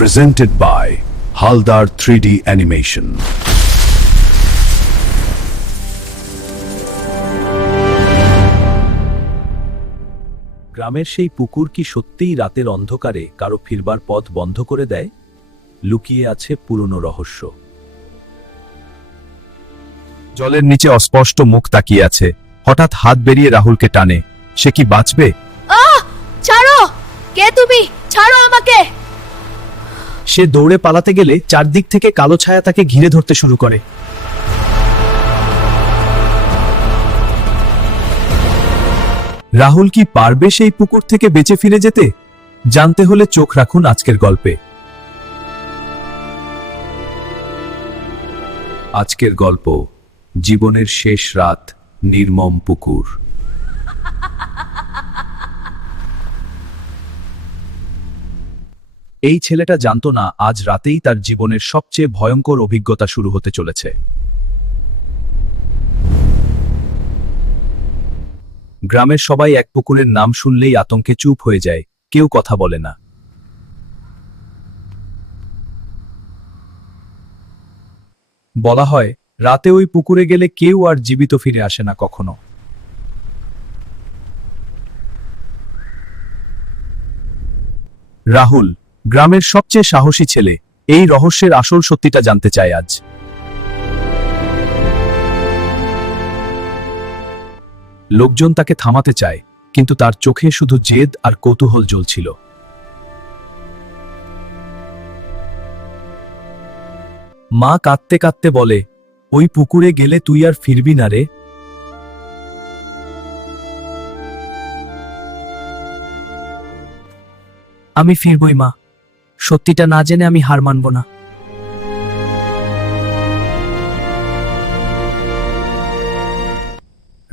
presented by Haldar 3D Animation. গ্রামের সেই পুকুর কি সত্যিই রাতের অন্ধকারে কারো ফিরবার পথ বন্ধ করে দেয়? লুকিয়ে আছে পুরনো রহস্য। জলের নিচে অস্পষ্ট মুখ তাকিয়ে আছে। হঠাৎ হাত বেরিয়ে রাহুলকে টানে। সে কি বাঁচবে? ছাড়ো! কে তুমি? ছাড়ো আমাকে! সে দৌড়ে পালাতে গেলে চারদিক থেকে কালো ছায়া তাকে ঘিরে ধরতে শুরু করে। রাহুল কি পারবে সেই পুকুর থেকে বেঁচে ফিরে যেতে? জানতে হলে চোখ রাখুন আজকের গল্পে। আজকের গল্প, জীবনের শেষ রাত, নির্মম পুকুর। এই ছেলেটা জানতো না আজ রাতেই তার জীবনের সবচেয়ে ভয়ঙ্কর অভিজ্ঞতা শুরু হতে চলেছে। গ্রামের সবাই এক পুকুরের নাম শুনলেই আতঙ্কে চুপ হয়ে যায়, কেউ কথা বলে না। বলা হয় রাতে ওই পুকুরে গেলে কেউ আর জীবিত ফিরে আসে না কখনো। রাহুল, গ্রামের সবচেয়ে সাহসী ছেলে, এই রহস্যের আসল সত্যিটা জানতে চায় আজ। লোকজন তাকে থামাতে চায়, কিন্তু তার চোখে শুধু জেদ আর কৌতূহল জ্বলছিল। মা কাঁদতে কাঁদতে বলে, ওই পুকুরে গেলে তুই আর ফিরবি না রে। আমি ফিরবই মা, সত্যিটা না জেনে আমি হার মানব না।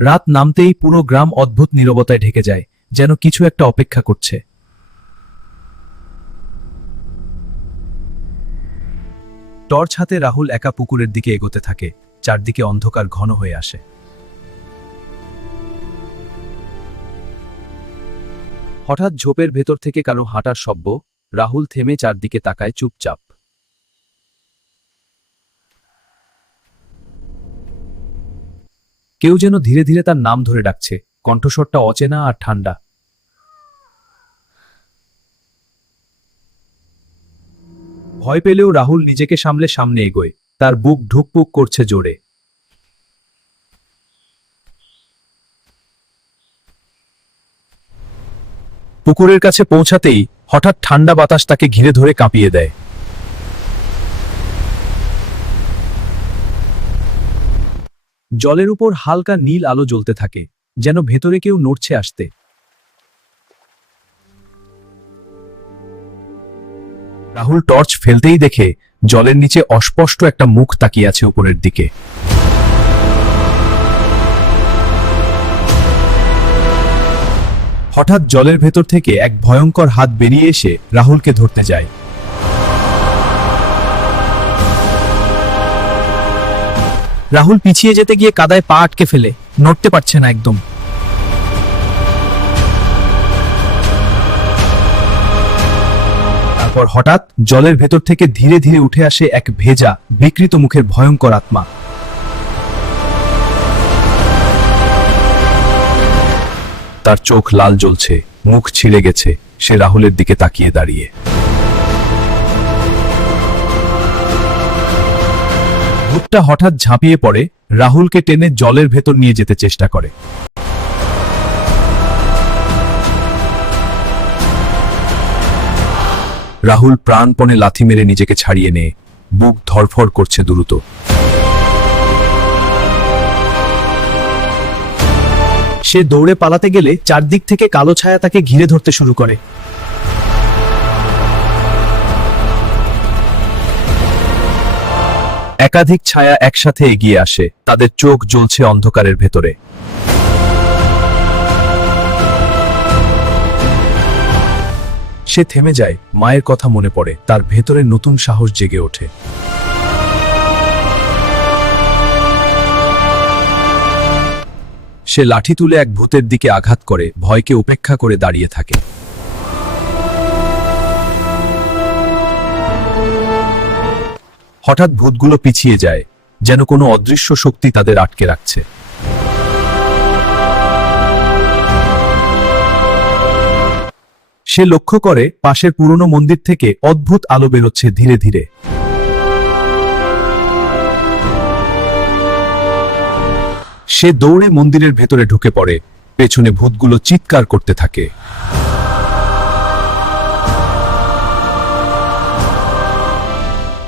রাত নামতেই পুরো গ্রাম অদ্ভুত নীরবতায় ঢেকে যায়, যেন কিছু একটা অপেক্ষা করছে। টর্চ হাতে রাহুল একা পুকুরের দিকে এগোতে থাকে। চারদিকে অন্ধকার ঘন হয়ে আসে। হঠাৎ ঝোপের ভেতর থেকে কারো হাঁটার শব্দ। রাহুল থেমে চারদিকে তাকায় চুপচাপ। কেউ যেন ধীরে ধীরে তার নাম ধরে ডাকছে, কণ্ঠস্বরটা অচেনা আর ঠান্ডা। ভয় পেলেও রাহুল নিজেকে সামলে সামনে এগোয়, তার বুক ঢুকপুক করছে জোরে। পুকুরের কাছে পৌঁছাতেই হঠাৎ ঠান্ডা বাতাস তাকে ঘিরে ধরে কাঁপিয়ে দেয়। জলের উপর হালকা নীল আলো জ্বলতে থাকে, যেন ভেতরে কেউ নড়ছে আসতে। রাহুল টর্চ ফেলতেই দেখে জলের নিচে অস্পষ্ট একটা মুখ তাকিয়ে আছে উপরের দিকে। হঠাৎ জলের ভেতর থেকে এক ভয়ঙ্কর হাত বেরিয়ে এসে রাহুলকে ধরতে যায়। রাহুল পিছিয়ে যেতে গিয়ে কাদায় পা আটকে ফেলে, নড়তে পারছে না একদম। তারপর হঠাৎ জলের ভেতর থেকে ধীরে ধীরে উঠে আসে এক ভেজা, বিকৃত মুখের ভয়ঙ্কর আত্মা। তার চোখ লাল জ্বলছে, মুখ ছিঁড়ে গেছে। সে রাহুলের দিকে তাকিয়ে দাঁড়িয়ে। ভূতটা হঠাৎ ঝাঁপিয়ে পড়ে, রাহুলকে টেনে জলের ভেতর নিয়ে যেতে চেষ্টা করে। রাহুল প্রাণপণে লাথি মেরে নিজেকে ছাড়িয়ে নেয়, বুক ধড়ফড় করছে দ্রুত। সে দৌড়ে পালাতে গেলে চারদিক থেকে কালো ছায়া তাকে ঘিরে ধরতে শুরু করে। একাধিক ছায়া একসাথে এগিয়ে আসে, তাদের চোখ জ্বলছে অন্ধকারের ভেতরে। সে থেমে যায়, মায়ের কথা মনে পড়ে, তার ভেতরে নতুন সাহস জেগে ওঠে। সে লাঠি তুলে এক ভূতের দিকে আঘাত করে, ভয়কে উপেক্ষা করে দাঁড়িয়ে থাকে। হঠাৎ ভূতগুলো পিছিয়ে যায়, যেন কোনো অদৃশ্য শক্তি তাদের আটকে রাখছে। সে লক্ষ্য করে পাশের পুরনো মন্দির থেকে অদ্ভুত আলো বেরোচ্ছে ধীরে ধীরে। সে দৌড়ে মন্দিরের ভেতরে ঢুকে পড়ে, পেছনে ভূতগুলো চিৎকার করতে থাকে।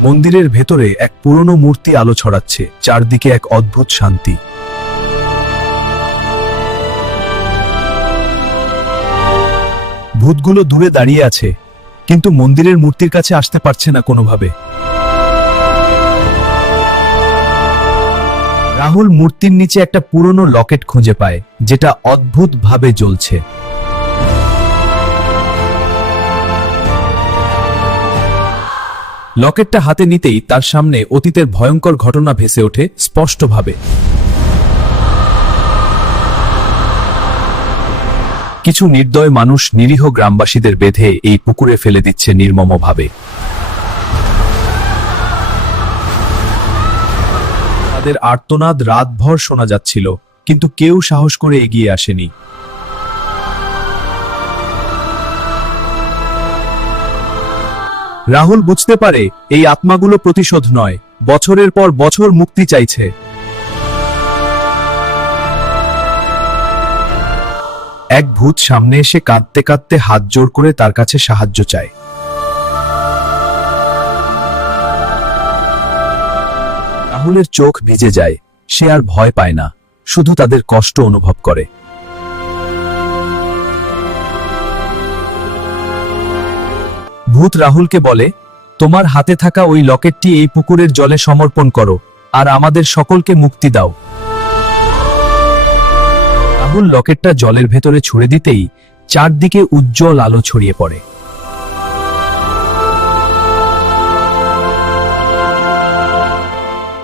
মন্দিরের ভেতরে এক পুরনো মূর্তি আলো ছড়াচ্ছে, চারদিকে এক অদ্ভুত শান্তি। ভূতগুলো দূরে দাঁড়িয়ে আছে, কিন্তু মন্দিরের মূর্তির কাছে আসতে পারছে না কোনোভাবে। রাহুল মূর্তির নিচে একটা পুরনো লকেট খুঁজে পায়, যেটা অদ্ভুতভাবে জ্বলছে। লকেটটা হাতে নিতেই তার সামনে অতীতের ভয়ঙ্কর ঘটনা ভেসে ওঠে স্পষ্টভাবে। কিছু নির্দয় মানুষ নিরীহ গ্রামবাসীদের বেঁধে এই পুকুরে ফেলে দিচ্ছে নির্মমভাবে। তাদের আর্তনাদ রাতভর শোনা যাচ্ছিল, কিন্তু কেউ সাহস করে এগিয়ে আসেনি। রাহুল বুঝতে পারে এই আত্মাগুলো প্রতিশোধ নয়, বছরের পর বছর মুক্তি চাইছে। এক ভূত সামনে এসে কাঁদতে কাঁদতে হাত জোড় করে তার কাছে সাহায্য চায়। রাহুলের চোখ ভিজে যায়, সে আর ভয় পায় না, শুধু তাদের কষ্ট অনুভব করে। ভূত রাহুলকে বলে, তোমার হাতে থাকা ওই লকেটটি এই পুকুরের জলে সমর্পণ করো, আর আমাদের সকলকে মুক্তি দাও। রাহুল লকেটটা জলের ভেতরে ছুড়ে দিতেই চারদিকে উজ্জ্বল আলো ছড়িয়ে পড়ে।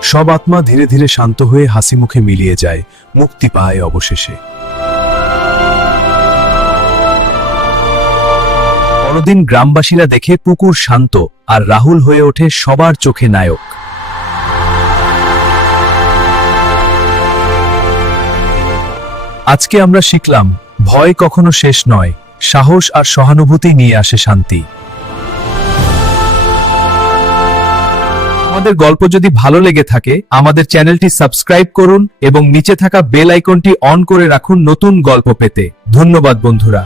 সব আত্মা ধীরে ধীরে শান্ত হয়ে হাসি মুখে মিলিয়ে যায়, মুক্তি পায় অবশেষে। পরদিন গ্রামবাসীরা দেখে পুকুর শান্ত, আর রাহুল হয়ে ওঠে সবার চোখে নায়ক। আজকে আমরা শিখলাম, ভয় কখনো শেষ নয়, সাহস আর সহানুভূতি নিয়ে আসে শান্তি। আমাদের গল্প যদি ভালো লেগে থাকে, আমাদের চ্যানেলটি সাবস্ক্রাইব করুন এবং নিচে থাকা বেল আইকনটি অন করে রাখুন নতুন গল্প পেতে। ধন্যবাদ বন্ধুরা।